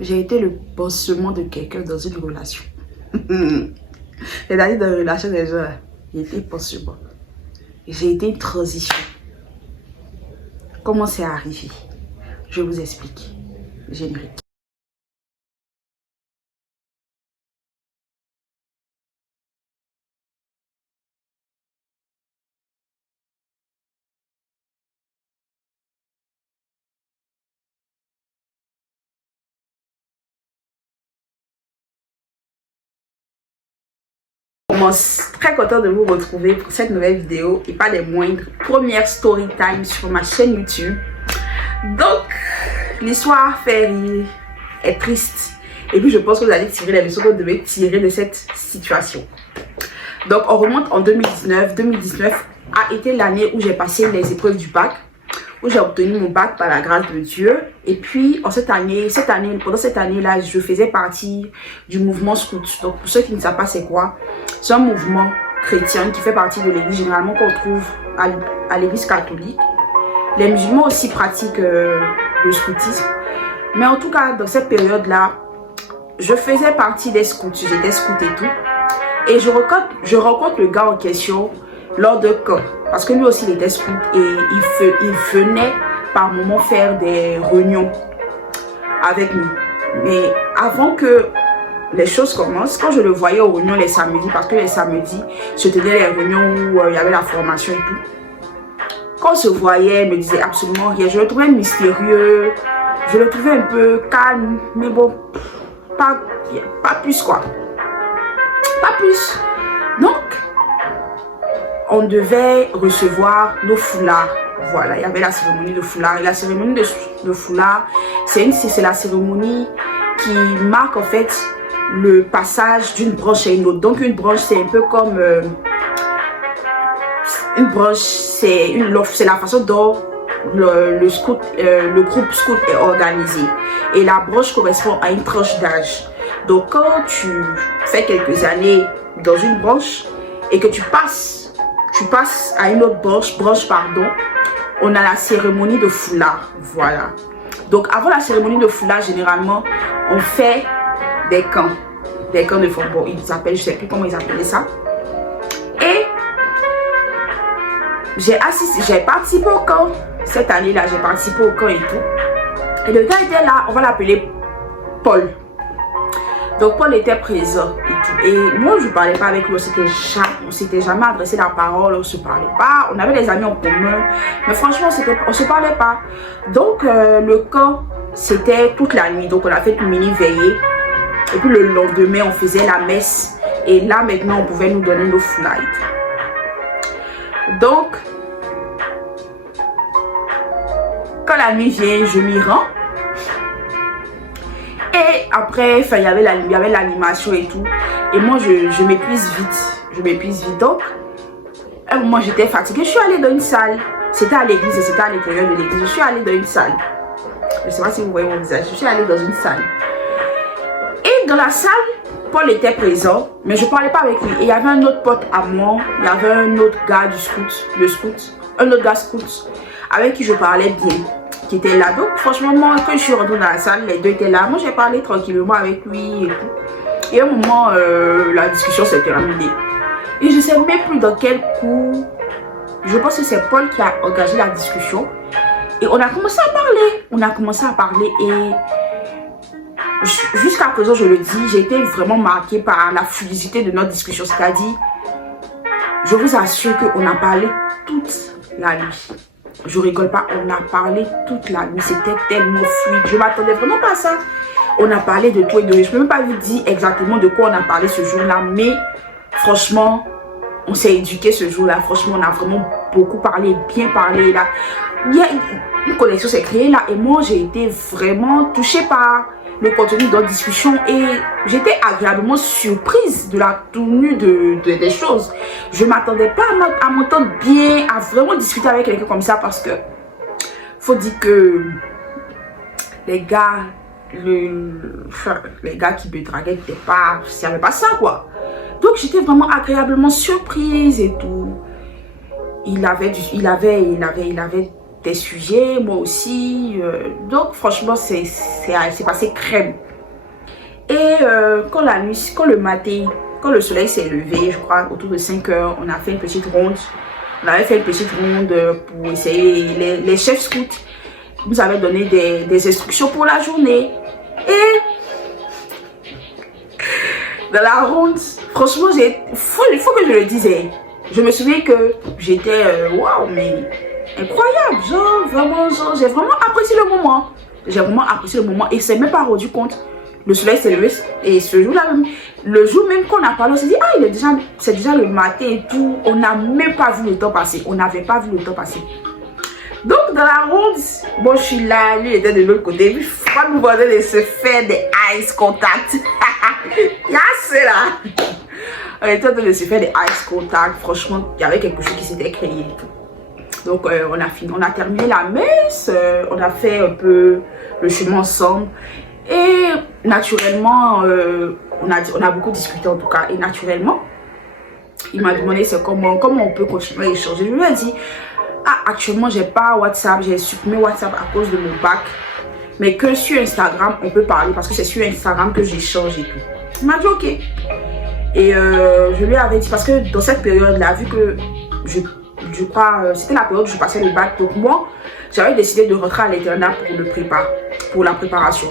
j'ai été le pansement de quelqu'un dans une relation. C'est-à-dire dans une relation des gens, j'ai été pansement. J'ai été une transition. Comment c'est arrivé? Je vous explique. Générique. Très content de vous retrouver pour cette nouvelle vidéo et pas des moindres, première story time sur ma chaîne YouTube. Donc l'histoire fait rire, est triste, et puis je pense que vous allez tirer les leçons que vous devez tirer de cette situation. Donc on remonte en 2019. 2019 a été l'année où j'ai passé les épreuves du bac, où j'ai obtenu mon bac par la grâce de Dieu. Et puis en pendant cette année là, je faisais partie du mouvement scout. Donc pour ceux qui ne savent pas c'est quoi, c'est un mouvement chrétien qui fait partie de l'église, généralement qu'on trouve à l'église catholique. Les musulmans aussi pratiquent le scoutisme. Mais en tout cas, dans cette période là, je faisais partie des scouts, j'étais scout et tout. Et je rencontre le gars en question lors de camp, parce que lui aussi il était scout et il venait par moment faire des réunions avec nous. Mais avant que les choses commencent, quand je le voyais aux réunions les samedis, parce que les samedis je tenais les réunions où il y avait la formation et tout, quand on se voyait, il me disait absolument rien. Je le trouvais mystérieux, je le trouvais un peu calme, mais bon, pas plus quoi, pas plus. Donc on devait recevoir nos foulards. Voilà, il y avait la cérémonie de foulard. Et la cérémonie de foulard, c'est la cérémonie qui marque en fait le passage d'une branche à une autre. Donc une branche, c'est un peu comme une branche, c'est la façon dont le groupe scout est organisé. Et la branche correspond à une tranche d'âge. Donc quand tu fais quelques années dans une branche et que tu passes à une autre branche, on a la cérémonie de foulard. Voilà. Donc avant la cérémonie de foulard, généralement, on fait des camps de football. Ils appellent, je sais plus comment ils appelaient ça. Et j'ai participé au camp. Cette année-là, j'ai participé au camp et tout. Et le gars était là, on va l'appeler Paul. Donc Paul était présent et tout. Et moi je ne parlais pas avec lui, on s'était jamais adressé la parole, on ne se parlait pas. On avait des amis en commun, mais franchement on ne se parlait pas. Donc le camp c'était toute la nuit, donc on a fait une mini veillée. Et puis le lendemain on faisait la messe. Et là maintenant on pouvait nous donner nos flights. Donc quand la nuit vient, je m'y rends. Et après, il y avait l'animation et tout. Et moi, je m'épuise vite. Donc, à un moment, j'étais fatiguée. Je suis allée dans une salle. C'était à l'église et c'était à l'intérieur de l'église. Je suis allée dans une salle. Je ne sais pas si vous voyez mon visage. Je suis allée dans une salle. Et dans la salle, Paul était présent. Mais je ne parlais pas avec lui. Et il y avait un autre pote à moi. Il y avait un autre gars du scout. Un autre gars scout. Avec qui je parlais bien. Qui était là. Donc franchement, moi quand je suis rentrée dans la salle, les deux étaient là. Moi j'ai parlé tranquillement avec lui et tout. Et à un moment, la discussion s'est terminée. Et je ne sais même plus dans quel coup. Je pense que c'est Paul qui a engagé la discussion. Et on a commencé à parler. Et jusqu'à présent, je le dis, j'ai été vraiment marquée par la fluidité de notre discussion. C'est-à-dire, je vous assure qu'on a parlé toute la nuit. Je rigole pas, on a parlé toute la nuit, c'était tellement fluide, je m'attendais vraiment pas à ça. On a parlé de tout et de rien, je peux même pas vous dire exactement de quoi on a parlé ce jour-là, mais franchement, on s'est éduqué ce jour-là, franchement, on a vraiment beaucoup parlé, bien parlé là. Il y a une connexion s'est créée là et moi j'ai été vraiment touchée par le contenu de notre discussion et j'étais agréablement surprise de la tenue des choses. Je ne m'attendais pas à m'entendre bien, à vraiment discuter avec quelqu'un comme ça parce que faut dire que les gars qui me draguaient, c'était pas ça quoi. Donc j'étais vraiment agréablement surprise et tout. Il avait des sujets, moi aussi. Donc franchement, c'est passé crème. Et quand la nuit, quand le matin, quand le soleil s'est levé, je crois autour de 5 heures, on a fait une petite ronde. On avait fait une petite ronde pour essayer. Les chefs scouts nous avaient donné des instructions pour la journée. Et dans la ronde, franchement, il faut que je le dise. Je me souviens que j'étais, waouh, mais incroyable. Genre, vraiment, j'ai vraiment apprécié le moment. J'ai vraiment apprécié le moment et c'est même pas rendu compte. Le soleil s'est levé et ce jour-là même, le jour même qu'on a parlé, on s'est dit, ah, c'est déjà le matin et tout. On n'a même pas vu le temps passer. On n'avait pas vu le temps passer. Donc, dans la ronde, bon, je suis là, lui était de l'autre côté. Puis, Fran nous demandait de se faire des eyes contact. C'est là. On était en train de se faire des eyes contact. Franchement, il y avait quelque chose qui s'était créé et tout. Donc, on a terminé la messe. On a fait un peu le chemin ensemble. Et naturellement, on a beaucoup discuté en tout cas. Et naturellement, il m'a demandé c'est comment on peut continuer à échanger. Je lui ai dit, ah, actuellement, j'ai pas WhatsApp. J'ai supprimé WhatsApp à cause de mon bac. Mais que sur Instagram, on peut parler parce que c'est sur Instagram que j'échange et tout. Il m'a dit ok. Et je lui avais dit, parce que dans cette période-là, vu que je crois, c'était la période où je passais le bac. Donc moi, j'avais décidé de rentrer à l'internat pour la préparation.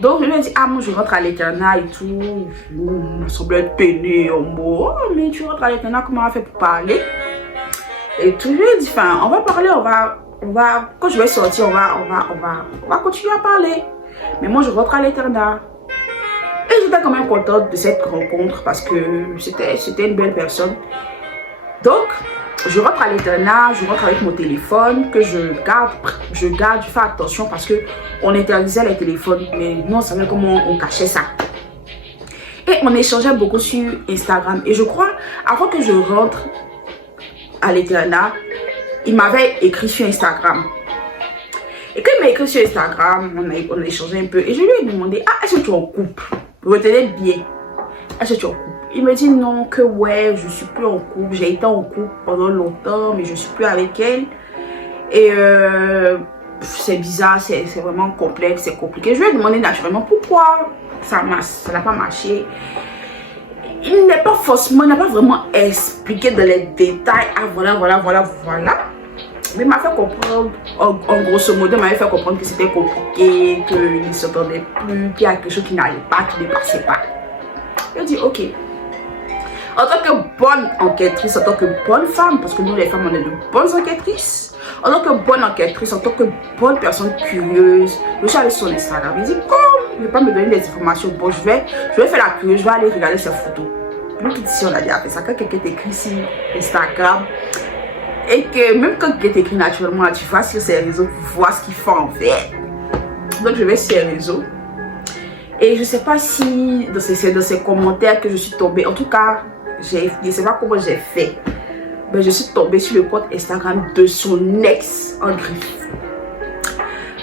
Donc je lui ai dit, ah moi je rentre à l'internat et tout. Il semblait être peiné en mot. Oh, mais tu rentres à l'internat, comment on va faire pour parler? Et tout, je lui ai dit, enfin, on va parler, on va, quand je vais sortir, on va continuer à parler. Mais moi je rentre à l'internat. Et j'étais quand même contente de cette rencontre parce que c'était une belle personne. Donc, je rentre à l'internat, je rentre avec mon téléphone que je garde, je fais attention parce que on interdisait les téléphones, mais nous on savait comment on cachait ça. Et on échangeait beaucoup sur Instagram. Et je crois, avant que je rentre à l'internat, il m'avait écrit sur Instagram. Et quand il m'a écrit sur Instagram, on a échangé un peu. Et je lui ai demandé, ah, est-ce que tu es en couple? Retenez bien. Est-ce que tu es en couple? Il me dit non, que ouais, je suis plus en couple. J'ai été en couple pendant longtemps, mais je suis plus avec elle. Et c'est bizarre, c'est vraiment complexe, c'est compliqué. Je lui ai demandé naturellement pourquoi ça n'a pas marché. Il n'a pas vraiment expliqué dans les détails. Ah voilà. Mais il m'a fait comprendre, en grosso modo, il m'avait fait comprendre que c'était compliqué, qu'il ne s'entendait plus, qu'il y a quelque chose qui n'allait pas, qui ne passait pas. Je dis ok. En tant que bonne enquêtrice, en tant que bonne femme, parce que nous les femmes on est de bonnes enquêtrices, en tant que bonne enquêtrice, en tant que bonne personne curieuse, je suis allée sur Instagram. Il dit comme il ne veut pas me donner des informations, bon je vais faire la curieuse, je vais aller regarder ses photos. Nous qui ici on a déjà fait ça, quand quelqu'un t'écrit sur Instagram, et que même quand quelqu'un t'écrit naturellement, tu vas sur ses réseaux pour voir ce qu'il fait en fait. Donc je vais sur ses réseaux. Et je ne sais pas si dans ces commentaires que je suis tombée, en tout cas, je ne sais pas comment j'ai fait. Mais je suis tombée sur le compte Instagram de son ex en griffe.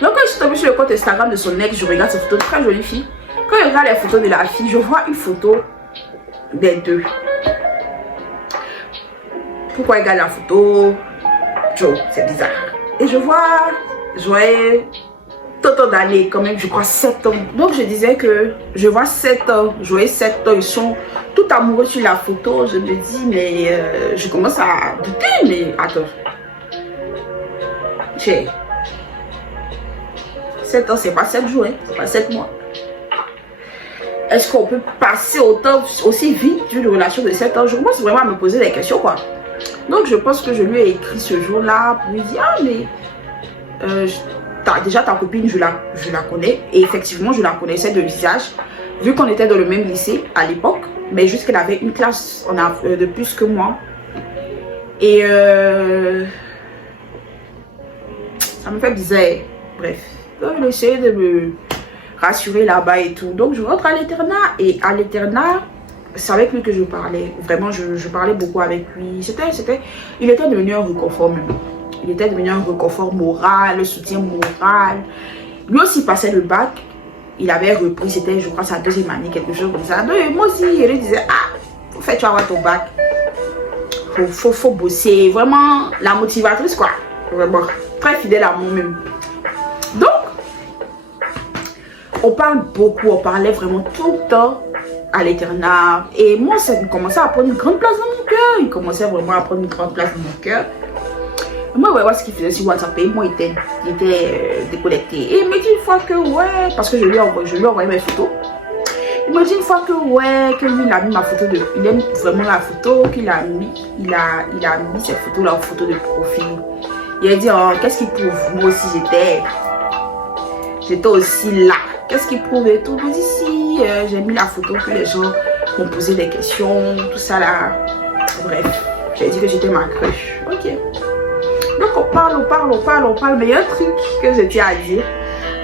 Donc quand je suis tombée sur le compte Instagram de son ex, je regarde ses photos de très jolie fille. Quand je regarde les photos de la fille, je vois une photo des deux. Pourquoi il regarde la photo? Joe, c'est bizarre. Et je voyais tant d'années, quand même, je crois 7 ans. Donc je disais que je vois 7 ans, je voyais 7 ans, ils sont tout amoureux sur la photo. Je me dis, mais je commence à douter, mais attends. Tiens, 7 ans, c'est pas 7 jours, hein, c'est pas 7 mois. Est-ce qu'on peut passer autant, aussi vite d'une relation de 7 ans? Je commence vraiment à me poser des questions, quoi. Donc je pense que je lui ai écrit ce jour-là pour lui dire, ah mais déjà ta copine je la connais. Et effectivement je la connaissais de visage, vu qu'on était dans le même lycée à l'époque, mais juste qu'elle avait une classe de plus que moi. Et ça me fait bizarre. Bref, donc j'ai essayé de me rassurer là-bas et tout. Donc je rentre à l'internat, et à l'internat c'est avec lui que je parlais. Vraiment, je parlais beaucoup avec lui. Il était devenu un réconfort même. Il était devenu un réconfort moral, un soutien moral. Lui aussi passait le bac. Il avait repris, c'était je crois sa 2e année, quelque chose comme ça. Donc moi aussi, je lui disais, ah, en fait tu vas avoir ton bac. faut bosser. Vraiment, la motivatrice, quoi. Vraiment, très fidèle à moi-même. Donc, on parle beaucoup, on parlait vraiment tout le temps à l'internat. Et moi, ça commençait à prendre une grande place dans mon cœur. Il commençait vraiment à prendre une grande place dans mon cœur. Et moi, ouais, ce qu'il faisait sur WhatsApp, moi, il était déconnecté. Et il me dit une fois que, ouais, parce que je lui ai envoyé mes photos. Il me dit une fois que, ouais, que lui, il a mis ma photo de... Il aime vraiment la photo qu'il a mis. Il a mis cette photo-là en photo de profil. Il a dit, oh, qu'est-ce qu'il prouve? Moi aussi, j'étais aussi là. Qu'est-ce qu'il prouve et tout? Je me dis, si, j'ai mis la photo que les gens m'ont posé des questions, tout ça là. Bref, j'ai dit que j'étais ma crush. Ok. Donc, on parle. Mais il y a un truc que je tiens à dire.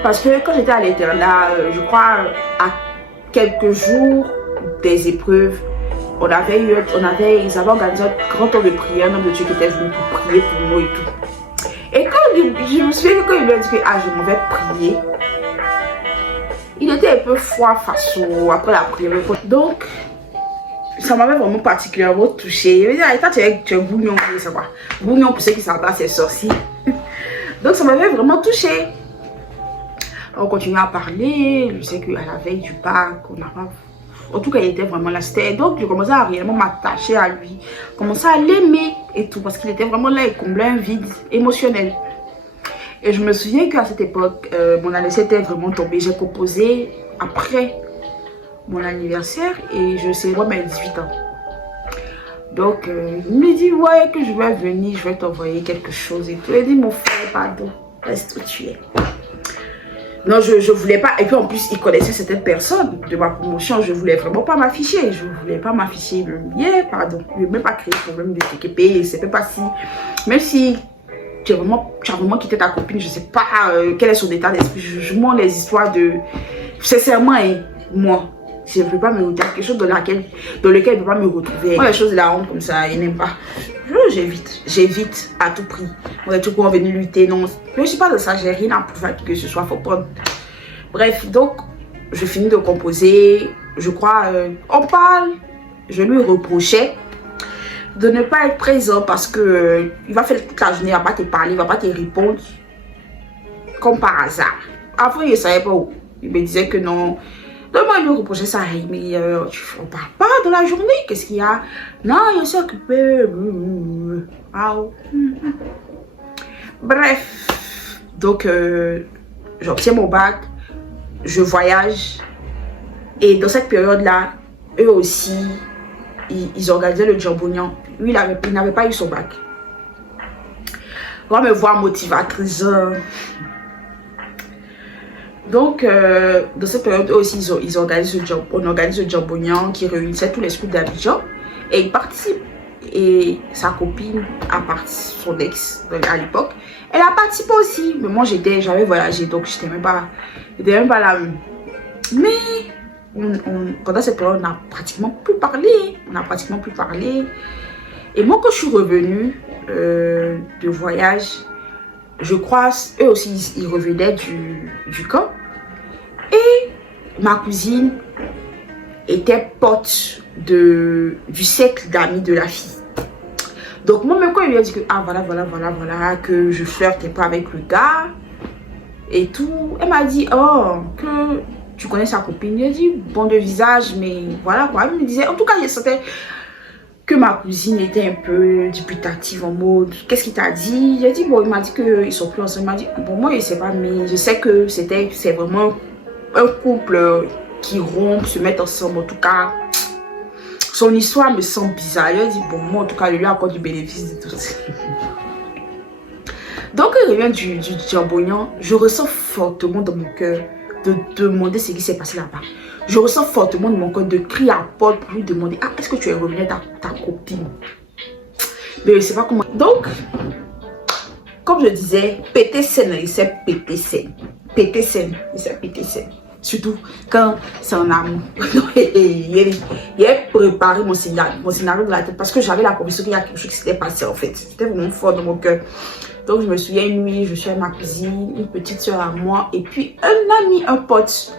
Parce que quand j'étais à l'internat, je crois, à quelques jours des épreuves, ils avaient organisé un grand temps de prière, un homme de Dieu qui était venu pour prier pour nous et tout. Et quand je me souviens que quand il lui a dit que je m'en vais prier, il était un peu froid face après la prière. Donc, ça m'avait vraiment particulièrement touché. Il m'a dit, toi tu es bougnon, c'est quoi? Bougnon pour ceux qui savent pas, c'est sorcier. Donc, ça m'avait vraiment touché. On continue à parler. Je sais qu'à la veille du bac, on n'a pas... En tout cas, il était vraiment là. Donc, je commençais à réellement m'attacher à lui. Commençais à l'aimer et tout. Parce qu'il était vraiment là et comblait un vide émotionnel. Et je me souviens qu'à cette époque, mon anniversaire était vraiment tombé. J'ai composé après mon anniversaire et je célébrais mes 18 ans. Donc, il me dit, ouais, que je vais venir, je vais t'envoyer quelque chose et tout. Il dit, mon frère, pardon, reste où tu es. Non, je voulais pas. Et puis en plus, il connaissait certaines personnes de ma promotion. Je voulais vraiment pas m'afficher. Je voulais pas m'afficher. Pardon. Je ne veux même pas créer de problème de TKP. C'est même pas si. Même si tu as vraiment quitté ta copine, je sais pas quel est son état d'esprit. Je montre les histoires de. Sincèrement, moi, je ne peux pas me retrouver quelque chose dans lequel je ne peux pas me retrouver. Moi, les choses de la honte comme ça, il n'aime pas. J'évite à tout prix. On est tout pour venir lutter. Non, je ne suis pas de ça. J'ai rien à prouver que ce soit. Faut prendre. Bref, donc, je finis de composer. Je crois, on parle. Je lui reprochais de ne pas être présent parce que il va faire toute la journée, il ne va pas te parler, il ne va pas te répondre. Comme par hasard. Après, il ne savait pas où. Il me disait que non. Donc moi, il me reprochait ça. Mais on ne parle pas de la journée. Qu'est-ce qu'il y a? Non, il s'est occupé. Bref. Donc, j'obtiens mon bac. Je voyage. Et dans cette période-là, eux aussi, ils organisaient le jambonian. Lui, il n'avait pas eu son bac. On va me voir motivatrice. Donc, dans cette période, eux aussi, on organise le jambonian qui réunissait tous les scouts d'Abidjan. Et il participe. Et sa copine a participé, son ex à l'époque, elle a participé aussi. Mais moi, j'avais voyagé, donc je n'étais même pas là. Mais pendant cette période, on n'a pratiquement plus parlé. Et moi, quand je suis revenue de voyage, je crois, eux aussi, ils revenaient du camp. Et ma cousine était pote du cercle d'amis de la fille. Donc, moi, même quand il lui a dit que, voilà, que je flirtais pas avec le gars et tout, elle m'a dit, oh, que tu connais sa copine. Il a dit, bon de visage, mais voilà quoi. Elle me disait, en tout cas, je sentais que ma cousine était un peu dubitative en mode, qu'est-ce qu'il t'a dit? J'ai dit, bon, il m'a dit qu'ils sont plus ensemble. Il m'a dit, bon, moi, je sais pas, mais je sais que c'est vraiment un couple qui rompt, se met ensemble. En tout cas, son histoire me semble bizarre. Il a dit, bon, moi, en tout cas, je lui accorde du bénéfice de tout ça. Donc, il revient du jambonian. Je ressens fortement dans mon cœur de demander ce qui s'est passé là-bas. Je ressens fortement dans mon cœur de crier à Paul pour lui demander, ah, est-ce que tu es revenu à ta copine? Mais je ne sais pas comment. Donc, comme je disais, péter scène, il sait péter scène. Péter scène, il sait péter scène. Surtout quand c'est un amour. Il a préparé mon scénario de la tête parce que j'avais la conviction qu'il y a quelque chose qui s'était passé en fait. C'était vraiment fort dans mon cœur. Donc je me souviens une nuit, je suis à ma cousine, une petite soeur à moi et puis un ami, un pote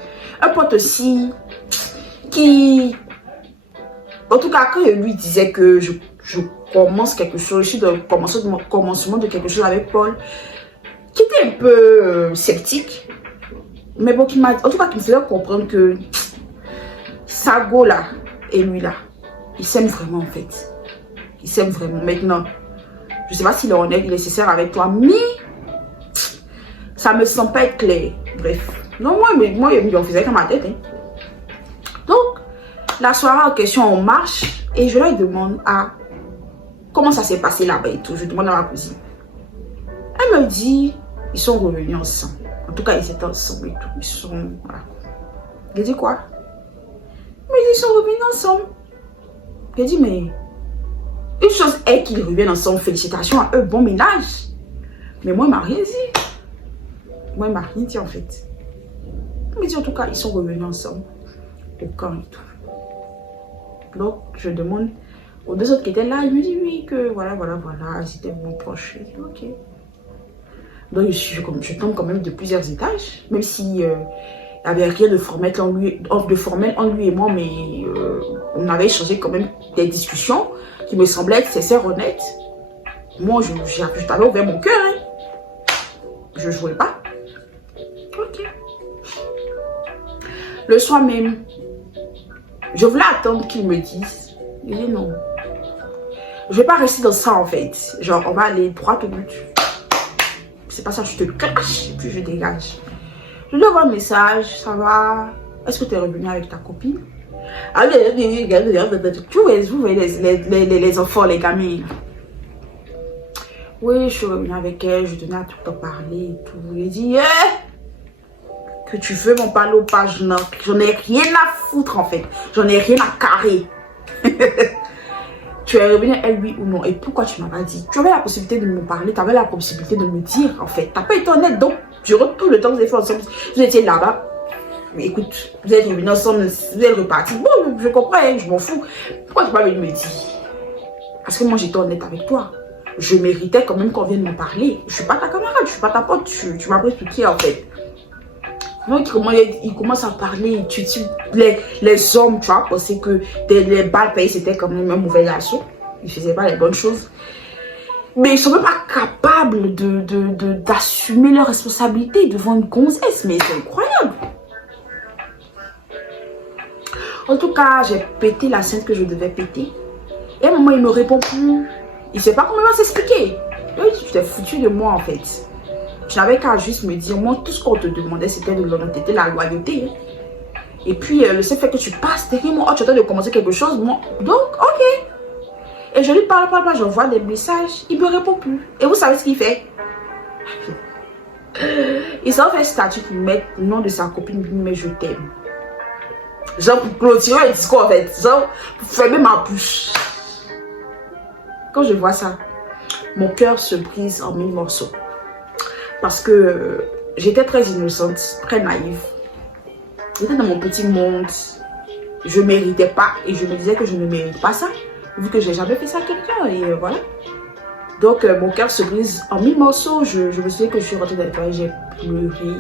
aussi qui... En tout cas, quand je lui disais que commence quelque chose, je suis dans le commencement de quelque chose avec Paul, qui était un peu sceptique. Mais bon, en tout cas, qui me faisait comprendre que Sago là, et lui là, ils s'aiment vraiment en fait. Ils s'aiment vraiment. Maintenant, je sais pas s'il en est nécessaire avec toi, mais ça me semble pas être clair. Bref. Non, moi, il en faisait comme ma tête. Hein. Donc, la soirée en question, on marche et je leur demande comment ça s'est passé là-bas et tout. Je demande à ma cousine. Elle me dit, ils sont revenus ensemble. En tout cas, ils étaient ensemble et tout. Ils sont, voilà. Je dis quoi? Mais ils sont revenus ensemble. Je dis, mais une chose est qu'ils reviennent ensemble. Félicitations à eux, bon ménage. Mais moi, il m'a rien dit. Moi, il m'a rien dit en fait. Il me dit en tout cas, ils sont revenus ensemble. Au camp et tout. Donc, je demande aux deux autres qui étaient là. Ils me disent oui, que voilà, ils étaient vraiment proches. Je dis ok. Donc, je tombe quand même de plusieurs étages. Même si il n'y avait rien de formel en lui et moi, mais on avait échangé quand même des discussions qui me semblaient être sincères, honnêtes. Moi, je t'avais ouvert mon cœur. Hein. Je ne jouais pas. Ok. Le soir même, je voulais attendre qu'ils me disent. Je dis non. Je ne vais pas rester dans ça en fait. Genre, on va aller droit au but. C'est pas ça, je te clash et puis je dégage. Je lui envoie un message, ça va? Est-ce que tu es revenu avec ta copine? Ah, tu vois, vous voyez les enfants, les gamins. Oui, je suis revenue avec elle, je tenais à tout en parler et tout. Je lui ai dit, que tu veux m'en parler ou pas, j'en ai rien à foutre en fait. J'en ai rien à carrer. Tu es revenu elle, oui ou non? Et pourquoi tu m'as pas dit? Tu avais la possibilité de me parler, tu avais la possibilité de me dire en fait. Tu n'as pas été honnête, donc durant tout le temps que vous avez fait ensemble, vous étiez là-bas. Mais écoute, vous êtes revenus ensemble, vous êtes repartis. Bon, je comprends, hein, je m'en fous. Pourquoi tu n'as pas venu me dire? Parce que moi j'étais honnête avec toi. Je méritais quand même qu'on vienne me parler. Je ne suis pas ta camarade, je ne suis pas ta pote, tu m'as pris tout qui en fait. Donc, il commence à parler, les hommes, tu vois, pensaient que les balles payées, c'était quand même un mauvais garçon. Ils ne faisaient pas les bonnes choses. Mais ils ne sont même pas capables d'assumer leurs responsabilités devant une gonzesse. Mais c'est incroyable. En tout cas, j'ai pété la scène que je devais péter. Et à un moment, il ne me répond plus. Il ne sait pas comment il va s'expliquer. Tu t'es foutu de moi, en fait. Je n'avais qu'à juste me dire, moi, tout ce qu'on te demandait, c'était de l'honnêteté, la loyauté. Hein. Et puis, le seul fait que tu passes derrière moi, tu es en train de commencer quelque chose, moi. Donc, ok. Et je lui parle, j'envoie des messages, il ne me répond plus. Et vous savez ce qu'il fait? Il s'en fait statut pour mettre le nom de sa copine, mais je t'aime. Genre, pour clôturer le discours, en fait. Genre, pour fermer ma bouche. Quand je vois ça, mon cœur se brise en 1000 morceaux. Parce que j'étais très innocente, très naïve. J'étais dans mon petit monde. Je ne méritais pas. Et je me disais que je ne mérite pas ça. Vu que j'ai jamais fait ça à quelqu'un. Et voilà. Donc mon cœur se brise en 1000 morceaux. Je me souviens que je suis rentrée dans les toilettes. J'ai pleuré.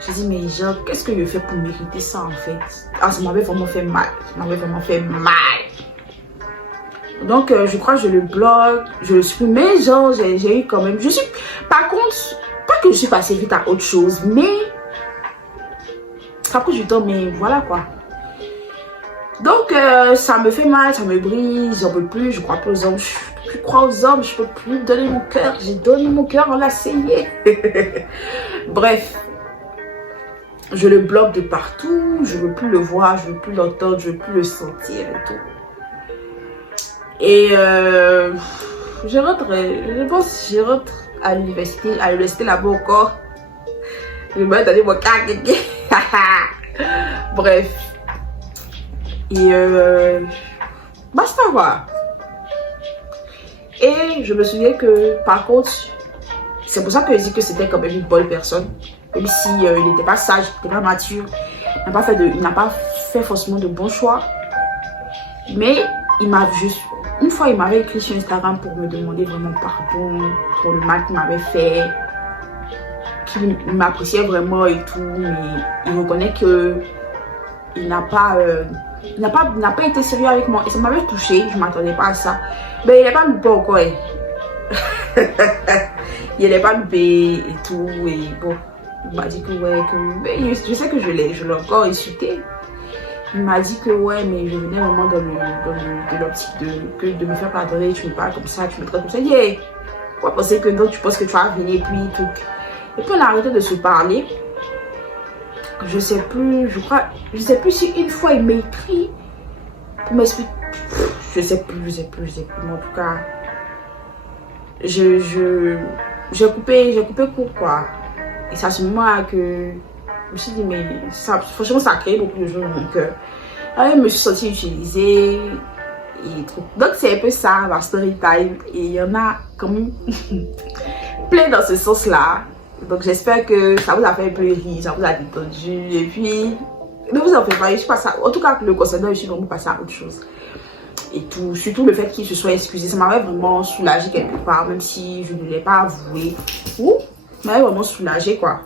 J'ai dit, mais genre, qu'est-ce que je fais pour mériter ça en fait? Ah, ça m'avait vraiment fait mal. Ça m'avait vraiment fait mal. Donc, je crois que je le bloque, je le supprime. Mais genre, j'ai eu quand même... Par contre, pas que je suis passée vite à autre chose, mais... Ça prend du temps, mais voilà quoi. Donc, ça me fait mal, ça me brise, j'en peux plus, je crois plus aux hommes. Je crois aux hommes, je peux plus donner mon cœur. J'ai donné mon cœur, on l'a saigné. Bref. Je le bloque de partout, je veux plus le voir, je veux plus l'entendre, je veux plus le sentir et tout. Et je pense que je rentre à l'université là-bas encore. Je me donner mon carte. Bref. Et basta quoi. Et je me souviens que par contre, c'est pour ça que je dis que c'était quand même une bonne personne. Même si il n'était pas sage, il n'était pas mature. Il n'a pas fait forcément de bons choix. Mais il m'a juste... Une fois, il m'avait écrit sur Instagram pour me demander vraiment pardon pour le mal qu'il m'avait fait. Qu'il m'appréciait vraiment et tout. Mais il reconnaît que il n'a pas Il n'a pas été sérieux avec moi. Et ça m'avait touché. Je ne m'attendais pas à ça. Mais il n'est pas loupé encore. Il n'est pas loupé et tout. Et bon, il m'a dit que ouais, mais je sais que je l'ai encore insulté. Il m'a dit que ouais, mais je venais vraiment dans l'optique de me faire pardonner. Tu me parles comme ça, tu me traites comme ça. Il dit, hey, pourquoi penser que non, tu penses que tu vas venir et puis tout. Et puis on a arrêté de se parler. Je sais plus si une fois il m'a écrit pour m'expliquer. Je sais plus. Mais en tout cas, j'ai coupé court quoi. Et c'est à ce moment-là que je me suis dit, mais ça, franchement, ça a créé beaucoup de choses dans mon cœur. Alors, je me suis sentie utilisée et tout. Donc, c'est un peu ça, ma story time. Et il y en a quand même plein dans ce sens-là. Donc, j'espère que ça vous a fait un peu rire, ça vous a détendu. Et puis, ne vous en faites pas, je suis passée à, en tout cas, le concernant, je suis vraiment passée à autre chose. Et tout, surtout le fait qu'il se soit excusé, ça m'avait vraiment soulagée quelque part, même si je ne l'ai pas avoué. Ouh, ça m'avait vraiment soulagée, quoi.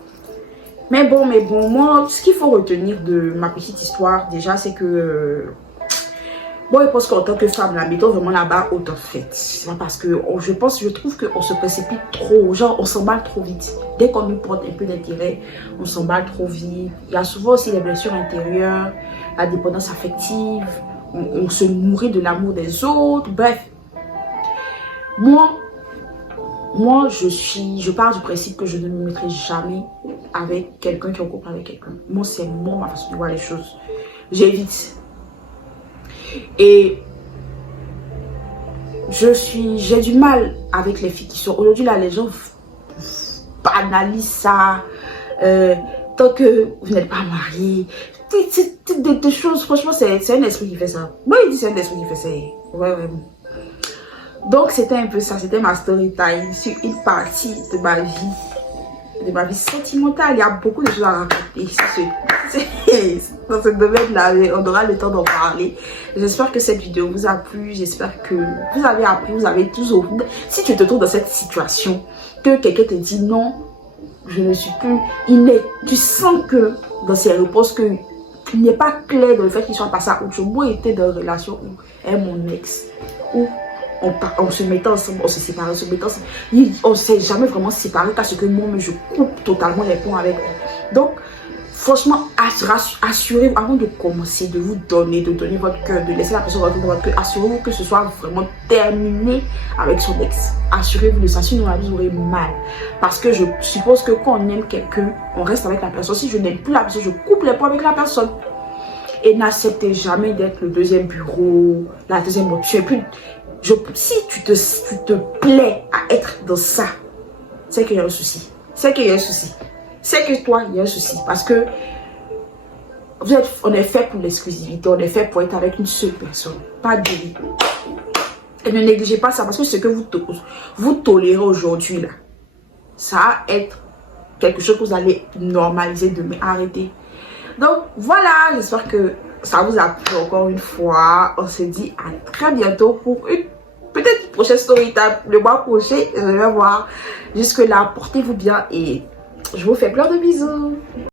Mais bon, moi, ce qu'il faut retenir de ma petite histoire, déjà, c'est que... bon, je pense qu'en tant que femme, la mettons vraiment là-bas haute en fait. C'est pas parce que je trouve qu'on se précipite trop, genre on s'emballe trop vite. Dès qu'on nous porte un peu d'intérêt, on s'emballe trop vite. Il y a souvent aussi des blessures intérieures, la dépendance affective, on se nourrit de l'amour des autres, bref. Moi, je pars du principe que je ne me mettrai jamais avec quelqu'un qui est en couple avec quelqu'un. Moi, c'est ma façon de voir les choses. J'évite. Et j'ai du mal avec les filles qui sont... Aujourd'hui, là, les gens banalisent ça. Tant que vous n'êtes pas mariés. Des choses, franchement, c'est un esprit qui fait ça. Moi, il dit c'est un esprit qui fait ça. Ouais. Donc, c'était un peu ça. C'était ma story time sur une partie de ma vie sentimentale. Il y a beaucoup de choses à raconter dans ce domaine-là. On aura le temps d'en parler. J'espère que cette vidéo vous a plu. J'espère que vous avez appris, vous avez toujours... Si tu te trouves dans cette situation, que quelqu'un te dit non, je ne suis plus inné. Tu sens que dans ses réponses, que il n'est pas clair dans le fait qu'il soit passé à autre chose. Moi, j'étais dans une relation où elle, mon ex, où on se mettait ensemble, on se séparait, on se mettait ensemble. On ne s'est jamais vraiment séparé parce que moi, je coupe totalement les ponts avec elle. Donc, franchement, assurez-vous, avant de commencer, de vous donner, de donner votre cœur, de laisser la personne rentrer dans votre cœur, assurez-vous que ce soit vraiment terminé avec son ex. Assurez-vous de ça, sinon vous aurez mal. Parce que je suppose que quand on aime quelqu'un, on reste avec la personne. Si je n'aime plus la personne, je coupe les ponts avec la personne. Et n'acceptez jamais d'être le deuxième bureau, la deuxième option. Si tu te plais à être dans ça, c'est qu'il y a un souci. C'est qu'il y a un souci. C'est que toi, il y a un souci. Parce que on est fait pour l'exclusivité. On est fait pour être avec une seule personne. Pas deux. Et ne négligez pas ça. Parce que ce que vous tolérez aujourd'hui, là, ça va être quelque chose que vous allez normaliser demain. Arrêtez. Donc, voilà. J'espère que ça vous a plu encore une fois. On se dit à très bientôt pour une peut-être prochaine story time. Le mois prochain, je vais voir. Jusque là, portez-vous bien et je vous fais plein de bisous.